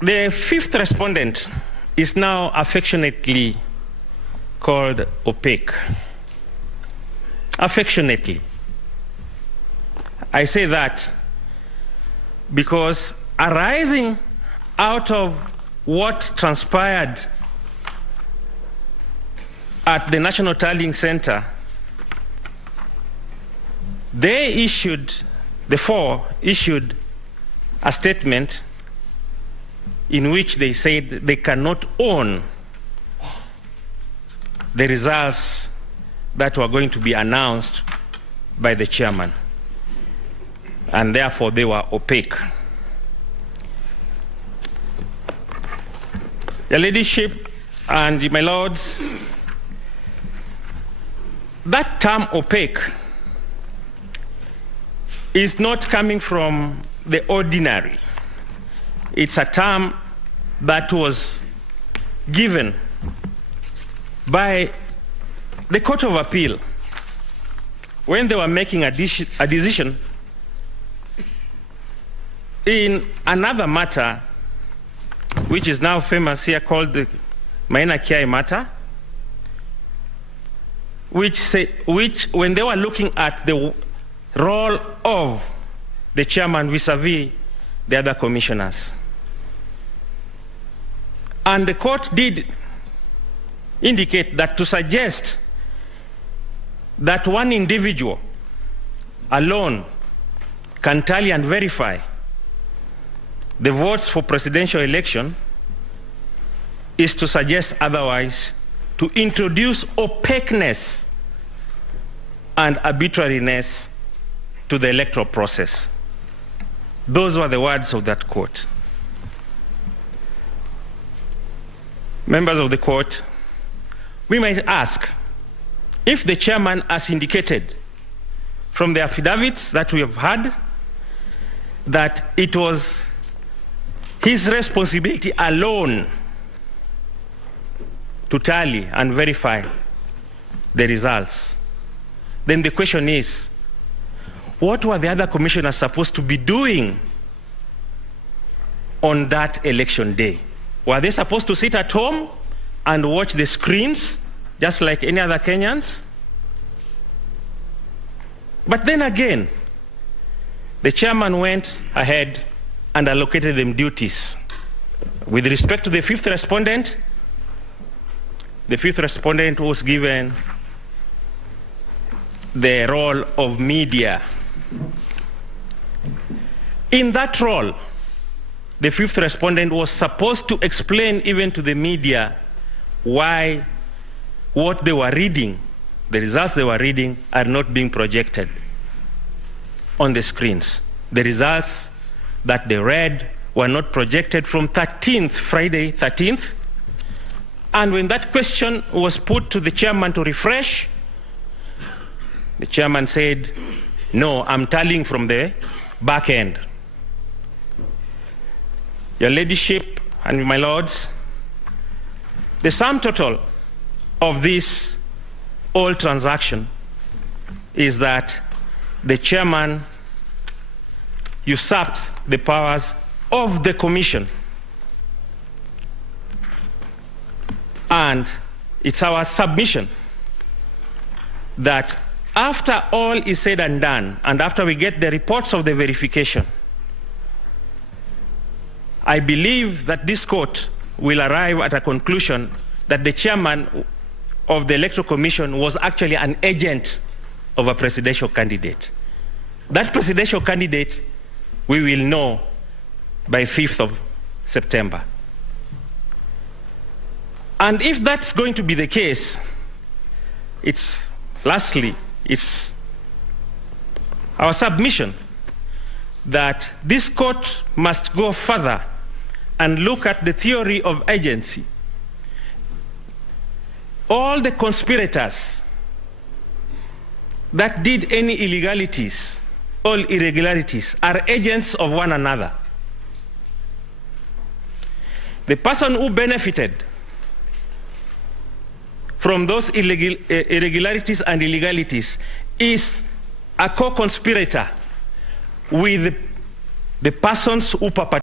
The fifth respondent is now affectionately called opaque. Affectionately. I say that because arising out of what transpired at the National Tallying Center, the four issued a statement in which they said they cannot own the results that were going to be announced by the chairman, and therefore they were opaque. Your Ladyship and my lords, that term opaque is not coming from the ordinary. It's a term that was given by the Court of Appeal when they were making a decision in another matter, which is now famous here, called the Maina Kiai matter, which when they were looking at the role of the chairman vis-a-vis the other commissioners. And the court did indicate that to suggest that one individual alone can tally and verify the votes for presidential election is to suggest otherwise, to introduce opaqueness and arbitrariness to the electoral process. Those were the words of that court. Members of the court, we might ask if the chairman, as indicated from the affidavits that we have had, that it was his responsibility alone to tally and verify the results, then the question is, what were the other commissioners supposed to be doing on that election day? Were they supposed to sit at home and watch the screens just like any other Kenyans? But then again, the chairman went ahead and allocated them duties. With respect to the fifth respondent was given the role of media. In that role, the fifth respondent was supposed to explain even to the media why what they were reading, the results they were reading, are not being projected on the screens. The results that they read were not projected from Friday 13th. And when that question was put to the chairman to refresh, the chairman said, no, I'm tallying from the back end. Your Ladyship and my lords, the sum total of this whole transaction is that the chairman usurped the powers of the commission. And it's our submission that after all is said and done, and after we get the reports of the verification, I believe that this court will arrive at a conclusion that the chairman of the Electoral Commission was actually an agent of a presidential candidate. That presidential candidate we will know by 5th of September. And if that's going to be the case, lastly, it's our submission that this court must go further and look at the theory of agency. All the conspirators that did any illegalities, all irregularities, are agents of one another. The person who benefited from those irregularities and illegalities is a co-conspirator with the persons who perpetrated